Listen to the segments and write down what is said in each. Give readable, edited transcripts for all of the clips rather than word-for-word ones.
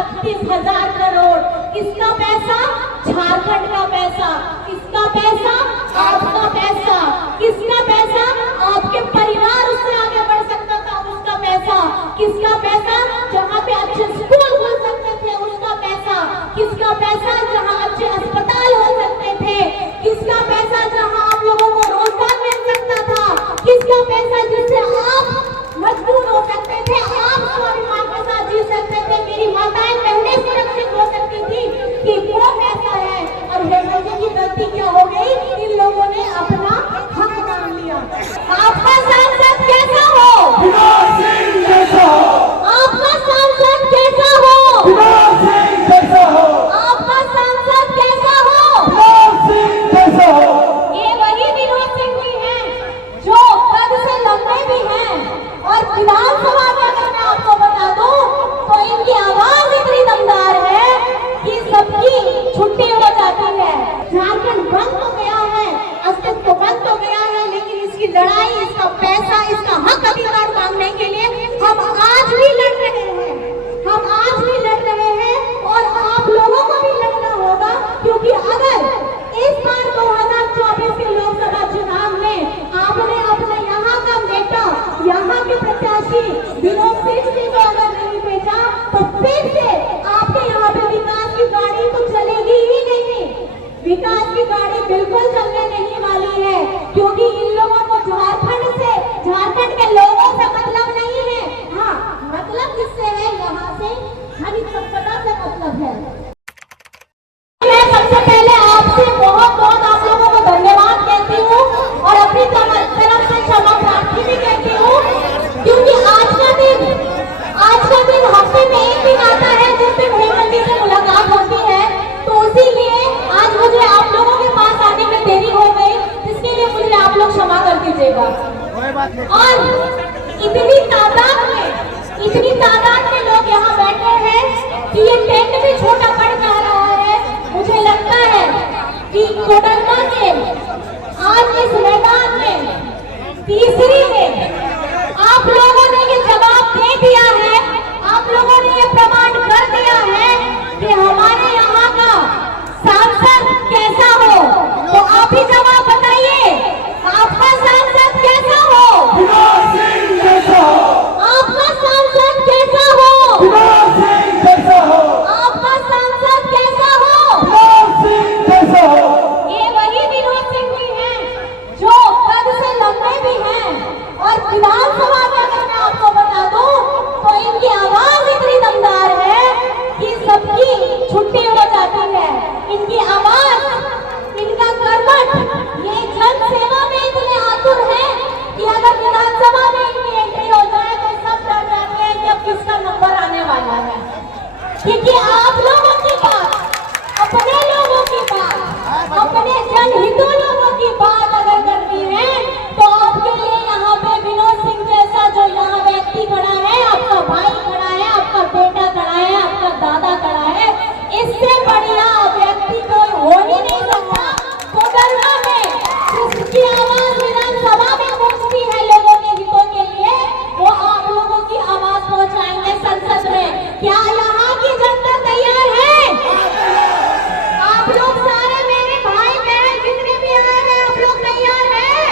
36,000 करोड़। किसका पैसा? झारखंड का पैसा। किसका पैसा? आपका पैसा। किसका पैसा? आपके परिवार उससे आगे बढ़ सकता था उसका पैसा। किसका पैसा? जहाँ पे अच्छे स्कूल खुल सकते थे उसका पैसा। किसका पैसा? जहाँ अच्छे अस्पताल हो सकते थे। किसका पैसा? जहाँ आप लोगों को रोजगार मिल सकता था। किसका पैसा? जिससे आप मजबूत हो सकते थे, आप स्वाभिमान के साथ जी सकते थे, मेरी माताएं पहले सुरक्षित हो सकती थी। कि वो पैसा है। और हेमंत जी की गलती क्या हो गई? इन लोगों ने अपना हक मान लिया। आपका सांसद कैसा हो? आपका सांसद कैसा हो? आपका सांसद कैसा हो? ये वही विनोद सिंह हुई हैं जो कद से लंबे भी हैं। और विधानसभा में अगर मैं आपको बता दूं तो इनकी आवाज इतनी दमदार है कि सबकी छुट्टी हो जाती है। झारखंड बंद तो गया है, अस्तित्व बंद तो गया है, लेकिन इसकी लड़ाई, इसका पैसा, इसका हक अधिकार मांगने के लिए हम आज भी लड़ रहे हैं। हम आज भी लड़ रहे हैं और आप लोगों को भी लड़ना होगा। क्योंकि अगर इस बार 2024 के लोकसभा चुनाव में आपने अपने यहाँ का नेता, यहाँ के प्रत्याशी विनोद सिंह जी को अगर नहीं भेजा तो फिर से आपके यहाँ पे विकास की गाड़ी तो चलेगी ही नहीं। विकास की गाड़ी बिल्कुल चलने नहीं वाली है। क्योंकि इन लोगों को झारखंड से, झारखंड के लोगों से मतलब नहीं है। हाँ, मतलब किससे है? यहाँ से खनिज संपदा से मतलब है। मैं सबसे पहले आपसे बहुत बहुत आप लोगों को धन्यवाद कहती हूँ और अपनी तरफ से क्षमा प्रार्थी भी कहती हूँ। क्योंकि आज का दिन हफ्ते में एक दिन आता है जिस दिन हेमंत जी से मुलाकात होती है। तो इसीलिए आज मुझे आप लोगों के पास आने में देरी हो गई, जिसके लिए मुझे आप लोग क्षमा कर दीजिएगा। और इतनी तादाद में लोग यहाँ बैठे हैं कि ये टेंट भी छोटा पड़ जा रहा है। मुझे लगता है कि कोडरमा के आज इस मैदान में तीसरी में आप लोगों ने ये जवाब दे दिया है, आप लोगों ने ये प्रमाण कर दिया है कि हमारे यहाँ का सांसद कैसा हो। तो आप ही जवाब बताइए, आपका सांसद कैसा हो? आपका सांसद कैसा हो? आपका सांसद कैसा हो? ये वही विनोद सिंह हुई हैं जो कद से लंबे भी हैं। और विधानसभा में अगर मैं आपको बता दूं तो इनकी आवाज इतनी दमदार है कि सबकी छुट्टी हो जाती है। इनकी आवाज, इनका कर्मठ, ये जन सेवा में इतने आतुर हैं कि अगर विधानसभा में इनकी एंट्री हो जाए तो सब डर जाते हैं कि अब किसका नंबर आने वाला है। क्योंकि आप लोगों की बात, अपने लोगों की बात, अपने जनहितों लोगों की बात अगर करनी है तो आपके लिए यहाँ पे विनोद सिंह जैसा जो यहाँ व्यक्ति खड़ा है, आपका भाई खड़ा है, आपका बेटा खड़ा है, आपका दादा खड़ा है, इससे बढ़िया व्यक्ति कोई हो ही नहीं सकता। कोडरमा में जिसकी आवाज विधानसभा में पहुंचती है लोगों के हितों के लिए, वो आप लोगों की आवाज पहुंचाएंगे संसद में। क्या यहाँ की जनता तैयार है? आप लोग सारे मेरे भाई बहन जितने भी आए हैं, आप लोग तैयार हैं?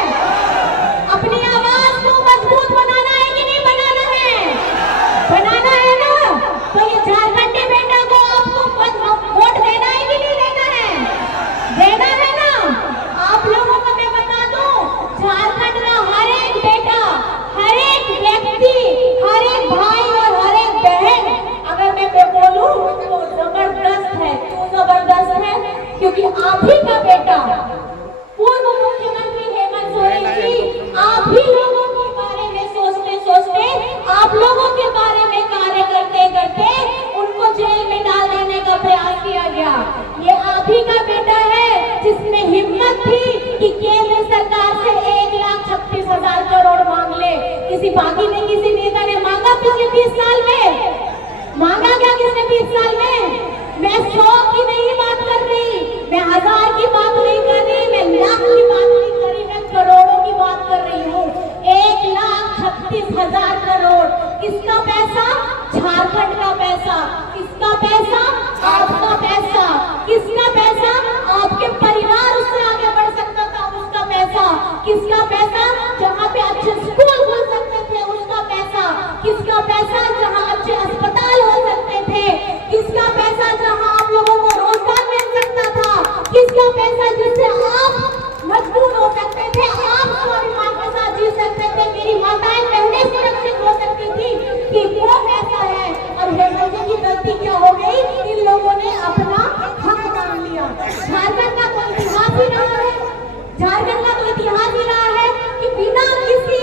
अपनी आवाज को मजबूत बनाना है कि नहीं बनाना है? बनाना है ना? तो ये झारखंडी बेटा को आपको वोट देना है कि नहीं देना है? देना है ना? आप लोगों को मैं बता दूं, झारखंड का हर एक बेटा, हर एक व्यक्ति, हर एक भाई और हर एक बहन, अगर मैं बोलूं तो जबरदस्त है। क्यों जबरदस्त है? क्योंकि आप ही का बेटा पूर्व मुख्यमंत्री हेमंत सोरेन जी आप ही लोगों के बारे में सोचते आप लोगों के बारे में कार्य करते उनको जेल में डाल देने का प्रयास किया गया। ये आप ही का बेटा है जिसने हिम्मत थी कि केंद्र सरकार से 1,36,000 करोड़ मांग ले। किसी नेता ने मांगा पिछले 20 साल में? मांगा क्या किसने 20 साल में? मैं 100 की नहीं बात कर रही, मैं 1000 की बात नहीं कर रही, मैं लाख की बात नहीं कर रही, मैं करोड़ों की बात कर रही हूँ। 1,36,000 करोड़। किसका पैसा? झारखंड का पैसा। किसका पैसा? गलती क्या हो गई, इन लोगों ने अपना हक मान लिया। झारखंड का कोई इतिहास ही रहा है, झारखंड का कोई इतिहास ही रहा है कि बिना किसी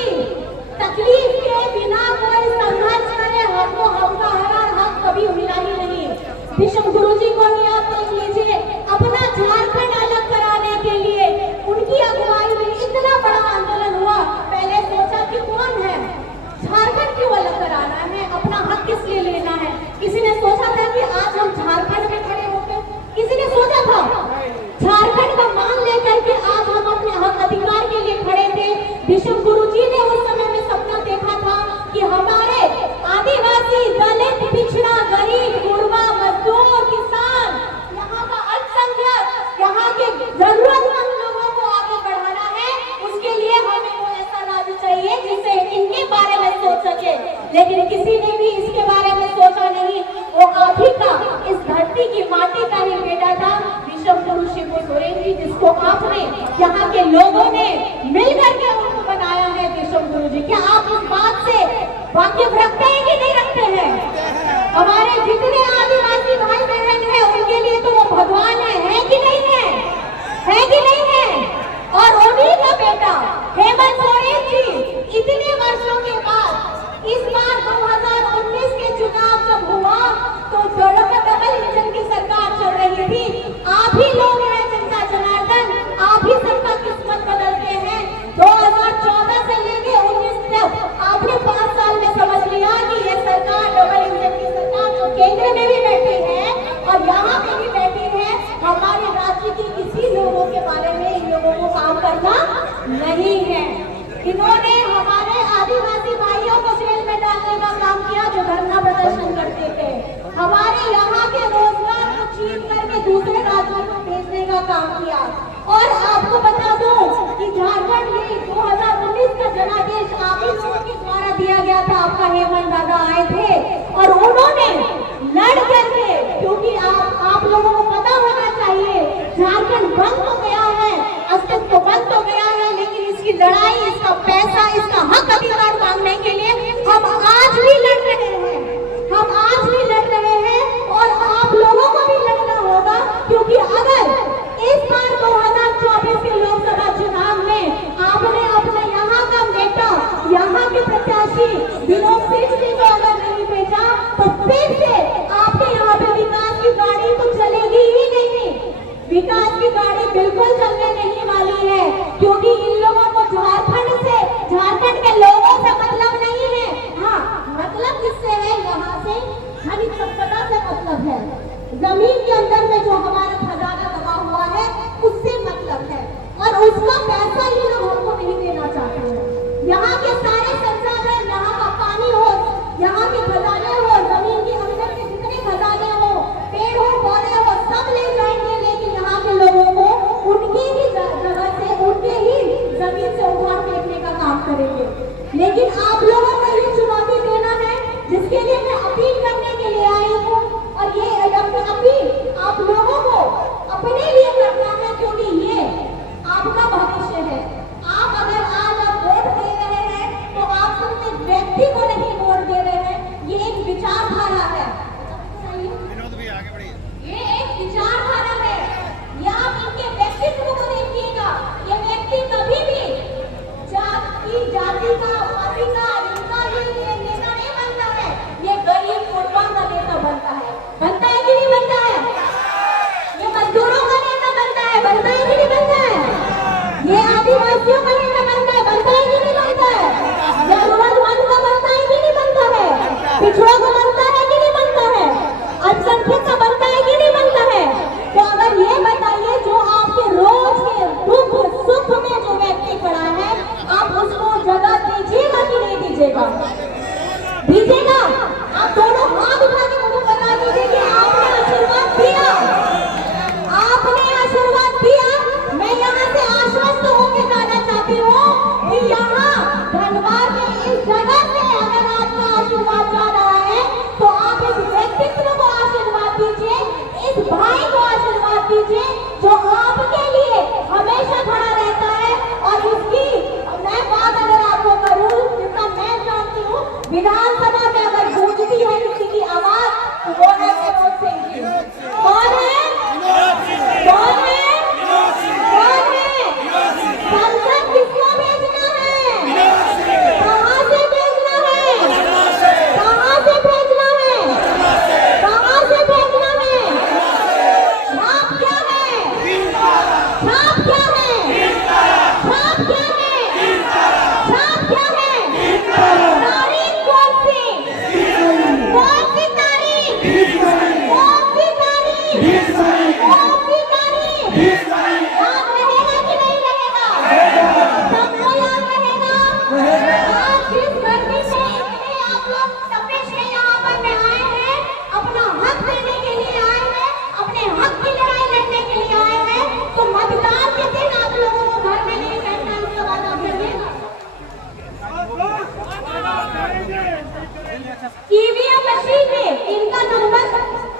तकलीफ के, बिना कोई संघर्ष करे हमको हमका हक कभी मिला ही नहीं। विश्व गुरु जी को ही आप देख लीजिए, अपना झारखंड अलग कराने के लिए उनकी अगुवाई में इतना बड़ा आंदोलन हुआ। पहले सोचा कि कौन है, झारखंड क्यों अलग कराना है, अपना हक किस लिए लेना है। किसी ने सोचा था कि आज हम झारखंड में खड़े होकर, किसी ने सोचा था झारखंड का मान लेकर के आज हम अपने हक अधिकार के लिए खड़े थे। विश्व गुरु जी ने उस समय में सपना देखा था कि हमारे आदिवासी, दलित, पिछड़ा, गरीब, गुरबा, मजदूर, किसान, यहाँ का अल्पसंख्यक, यहाँ के जरूरतमंद लोगों को आगे बढ़ाना है। उसके लिए हमें वो ऐसा राज्य चाहिए जिससे इनके बारे में सोच सके। लेकिन किसी ने भी इसके बारे में सोचा नहीं। वो आप ही का, इस धरती की माटी का ही बेटा था विश्व गुरु शिबू सोरेन जी, जिसको आपने, यहाँ के लोगों ने मिलकर के उनको बनाया है विश्व गुरु जी। क्या आप इस बात से वाकिफ रखते हैं कि नहीं रखते हैं? हमारे जितने आदिवासी भाई बहन हैं उनके लिए तो वो भगवान है कि नहीं है? है कि नहीं है? और उन्हीं का बेटा हेमंत सोरेन जी इतने वर्षों के बाद इस बार 2019 के चुनाव जब हुआ तो डबल इंजन की सरकार चल रही थी। आप ही लोग हैं जनता जनार्दन, आप ही सबका किस्मत बदलते हैं। 2014 से लेके 19 तक आपने 5 साल में समझ लिया कि ये सरकार डबल इंजन की सरकार जो केंद्र में भी बैठी है और यहाँ पे भी बैठी है, हमारे राज्य के किसी लोगों के बारे में इन लोगों को काम करना नहीं है। इन्होंने हमारे आदिवासी भाइयों को जेल में डालने का काम किया जो धरना प्रदर्शन करते थे। हमारे यहाँ के रोजगार को छीन करके दूसरे राज्यों को भेजने का काम किया। और आपको बता दूं कि झारखंड ये 2019 का जनादेश आप ही लोगों के द्वारा दिया गया था। आपका हेमंत दादा आए थे और उन्होंने लड़ करके, क्योंकि आप लोगों को पता होना चाहिए झारखंड बंद तो गया है, अस्तित्व बंद तो गया है, लेकिन इसकी लड़ाई, इसका पैसा, इसका हक अधिकार मांगने के लिए हम आज भी लड़ रहे हैं। हम आज भी लड़ रहे हैं और आप लोगों को भी लड़ना होगा, क्योंकि अगर इस बार 2024 के लोकसभा चुनाव में आपने अपने यहाँ का नेता, यहाँ के प्रत्याशी विनोद सिंह जी को अगर नहीं भेजा तो फिर से आपके यहाँ पे विकास की गाड़ी तो चलेगी ही नहीं। विकास की गाड़ी बिल्कुल चलने नहीं वाली है, क्योंकि इन लोगों को झारखंड से, झारखंड के लोगों से मतलब नहीं है। हाँ, मतलब किससे है? यहाँ से खनिज संपदा से मतलब है, जमीन के अंदर में जो हमारा खजाना दबा हुआ है उससे मतलब है, और उसका पैसा ये लोग हमको नहीं देना चाहते हैं। यहाँ के सारे संसाधन, यहाँ का पानी हो, यहाँ के खजाने हो, जमीन के अंदर के जितने खजाने हो, पेड़ हो, पौधे हो, सब ले जाएंगे, लेकिन यहाँ के लोगों को उनकी ही जगह से, उनके ही जमीन से उखाड़ फेंकने का काम करेंगे। लेकिन आप लोगों को ये चुनौती देना है, जिसके लिए मैं अपील करने के लिए आई हूँ। और ये अपील आप लोगों को अपने लिए करना है, क्योंकि ये आपका भविष्य है। ओम भिखारी याद रहेगा कि नहीं रहेगा? सबको याद रहेगा। आज जिस गर्मी से इतने आप लोग तपिश में यहाँ पर में आए हैं, अपना हक देने के लिए आए हैं, अपने हक की लड़ाई लड़ने के लिए आए हैं, तो मतदान के दिन आप लोगों को घर में नहीं बैठना है, उसका वादा करिएगा। ईवीएम मशीन में इनका नंबर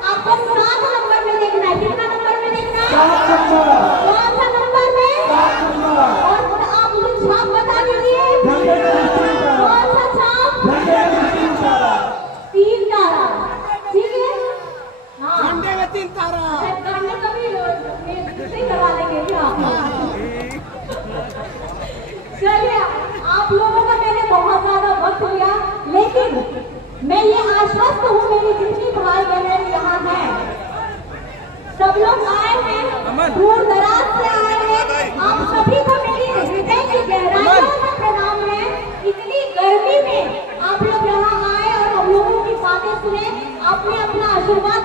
आपको 7 नंबर में देखना है। कितना नंबर में देखना है? कौन सा नंबर में? और आप मुझे छाप बता दीजिए। कौन सा छाप? 3 तारा। ठीक है? हाँ, झंडे में 3 तारा। करने कभी नहीं करवा देंगे क्या? चलिए, आप लोगों का मैंने बहुत ज्यादा वक्त लिया, लेकिन मैं ये आश्वस्त हूँ, मेरी जितनी भाई बहन यहाँ हैं, सब लोग आए हैं, दूर दराज से आए हैं, आप सभी को मेरी हृदय की गहराइयों से प्रणाम है। इतनी गर्मी में आप लोग यहाँ आए और हम लोगों की बातें सुने, आपने अपना आशीर्वाद